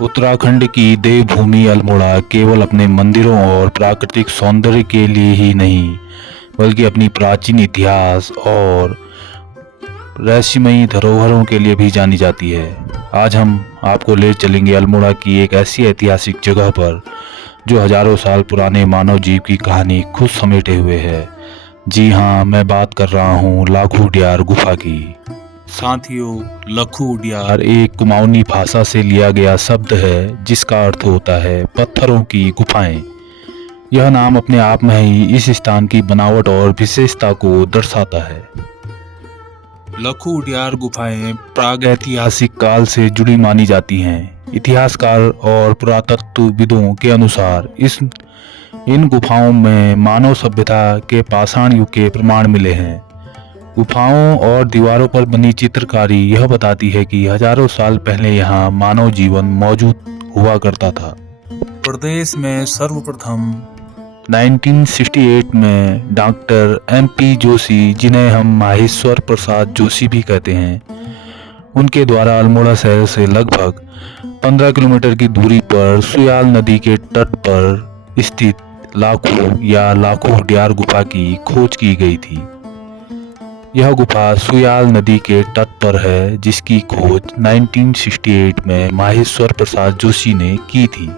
उत्तराखंड की देवभूमि अल्मोड़ा केवल अपने मंदिरों और प्राकृतिक सौंदर्य के लिए ही नहीं, बल्कि अपनी प्राचीन इतिहास और रहस्यमयी धरोहरों के लिए भी जानी जाती है। आज हम आपको ले चलेंगे अल्मोड़ा की एक ऐसी ऐतिहासिक जगह पर जो हजारों साल पुराने मानव जीव की कहानी खुद समेटे हुए है। जी हाँ, मैं बात कर रहा हूँ लाखू उडियार गुफा की। साथियों, लखू उडियार एक कुमाऊनी भाषा से लिया गया शब्द है जिसका अर्थ होता है पत्थरों की गुफाएं। यह नाम अपने आप में ही इस स्थान की बनावट और विशेषता को दर्शाता है। लखू उडियार गुफाएं प्रागैतिहासिक काल से जुड़ी मानी जाती हैं। इतिहासकार और पुरातत्वविदों के अनुसार इन गुफाओं में मानव सभ्यता के पाषाण युग के प्रमाण मिले हैं। गुफाओं और दीवारों पर बनी चित्रकारी यह बताती है कि हजारों साल पहले यहाँ मानव जीवन मौजूद हुआ करता था। प्रदेश में सर्वप्रथम 1968 में डॉक्टर MP जोशी, जिन्हें हम माहेश्वर प्रसाद जोशी भी कहते हैं, उनके द्वारा अल्मोड़ा शहर से लगभग 15 किलोमीटर की दूरी पर सुयाल नदी के तट पर स्थित लाखू या लाखू उडियार गुफा की खोज की गई थी। यह गुफा सुयाल नदी के तट पर है, जिसकी खोज 1968 में माहेश्वर प्रसाद जोशी ने की थी।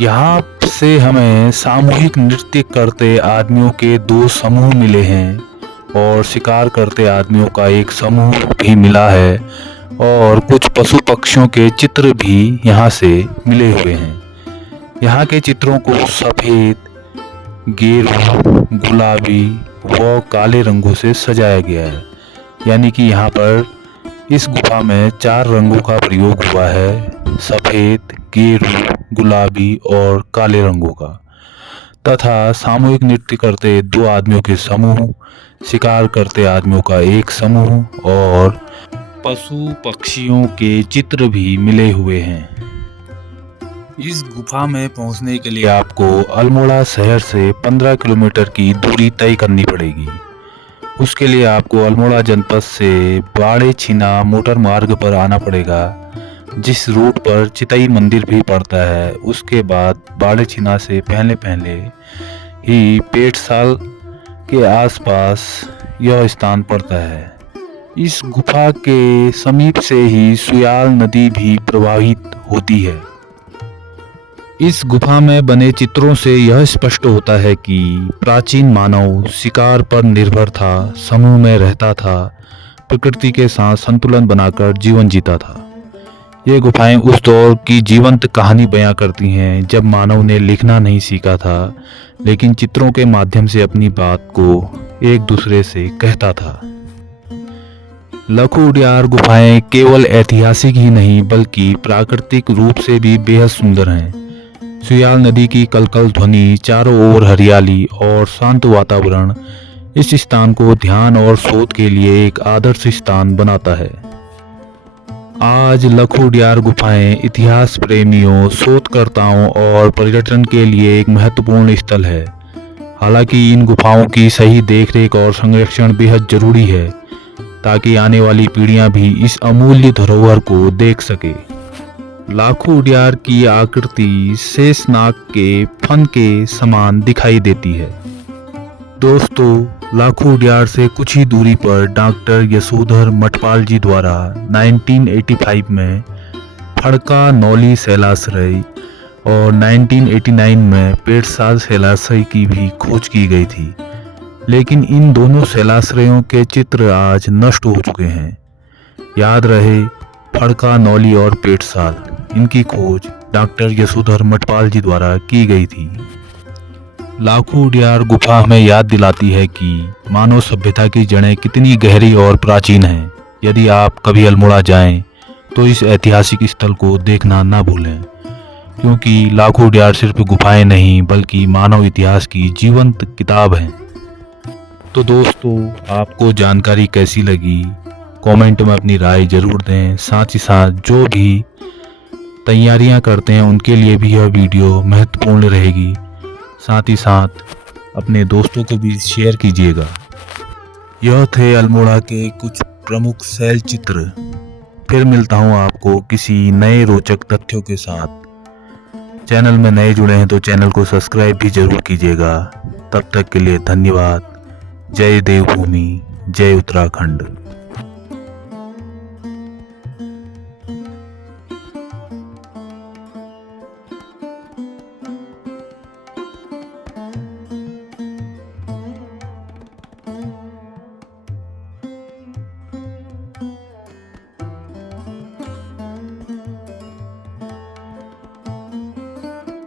यहाँ से हमें सामूहिक नृत्य करते आदमियों के 2 समूह मिले हैं और शिकार करते आदमियों का एक समूह भी मिला है और कुछ पशु पक्षियों के चित्र भी यहाँ से मिले हुए हैं। यहाँ के चित्रों को सफ़ेद, गेरू, गुलाबी व काले रंगों से सजाया गया है। यानी कि यहाँ पर इस गुफा में 4 रंगों का प्रयोग हुआ है, सफ़ेद, गेरू, गुलाबी और काले रंगों का, तथा सामूहिक नृत्य करते 2 आदमियों के समूह, शिकार करते आदमियों का एक समूह और पशु पक्षियों के चित्र भी मिले हुए हैं। इस गुफा में पहुंचने के लिए आपको अल्मोड़ा शहर से 15 किलोमीटर की दूरी तय करनी पड़ेगी। उसके लिए आपको अल्मोड़ा जनपद से बाड़े छिना मोटर मार्ग पर आना पड़ेगा, जिस रूट पर चितई मंदिर भी पड़ता है। उसके बाद बाड़े छिना से पहले ही पेटसाल के आसपास यह स्थान पड़ता है। इस गुफा के समीप से ही सुयाल नदी भी प्रवाहित होती है। इस गुफा में बने चित्रों से यह स्पष्ट होता है कि प्राचीन मानव शिकार पर निर्भर था, समूह में रहता था, प्रकृति के साथ संतुलन बनाकर जीवन जीता था। ये गुफाएं उस दौर की जीवंत कहानी बयां करती हैं जब मानव ने लिखना नहीं सीखा था, लेकिन चित्रों के माध्यम से अपनी बात को एक दूसरे से कहता था। लखू उडियार गुफाएं केवल ऐतिहासिक ही नहीं बल्कि प्राकृतिक रूप से भी बेहद सुंदर हैं। सुयाल नदी की कलकल ध्वनि, चारों ओर हरियाली और शांत वातावरण इस स्थान को ध्यान और शोध के लिए एक आदर्श स्थान बनाता है। आज लखू उडियार गुफाएं इतिहास प्रेमियों, शोधकर्ताओं और पर्यटन के लिए एक महत्वपूर्ण स्थल है। हालांकि इन गुफाओं की सही देखरेख और संरक्षण बेहद जरूरी है ताकि आने वाली पीढ़ियां भी इस अमूल्य धरोहर को देख सके। लाखू उडियार की आकृति शेषनाग के फन के समान दिखाई देती है। दोस्तों, लाखू उडियार से कुछ ही दूरी पर डॉक्टर यशोधर मठपाल जी द्वारा 1985 में फड़का नौली शैलाश्रय और 1989 में पेटसाल शैलाश्रय की भी खोज की गई थी, लेकिन इन दोनों शैलाश्रयों के चित्र आज नष्ट हो चुके हैं। याद रहे, फड़का नौली और पेटसाल, इनकी खोज डॉक्टर यशोधर मठपाल जी द्वारा की गई थी। लाखू उडियार गुफा हमें याद दिलाती है कि मानव सभ्यता की जड़ें कितनी गहरी और प्राचीन हैं। यदि आप कभी अल्मोड़ा जाएं तो इस ऐतिहासिक स्थल को देखना ना भूलें, क्योंकि लाखू उडियार सिर्फ गुफाएं नहीं बल्कि मानव इतिहास की जीवंत किताब है। तो दोस्तों, आपको जानकारी कैसी लगी कमेंट में अपनी राय जरूर दें। साथ ही साथ जो भी तैयारियां करते हैं उनके लिए भी यह वीडियो महत्वपूर्ण रहेगी। साथ ही साथ अपने दोस्तों को भी शेयर कीजिएगा। यह थे अल्मोड़ा के कुछ प्रमुख शैल चित्र। फिर मिलता हूँ आपको किसी नए रोचक तथ्यों के साथ। चैनल में नए जुड़े हैं तो चैनल को सब्सक्राइब भी जरूर कीजिएगा। तब तक के लिए धन्यवाद। जय देवभूमि, जय उत्तराखंड।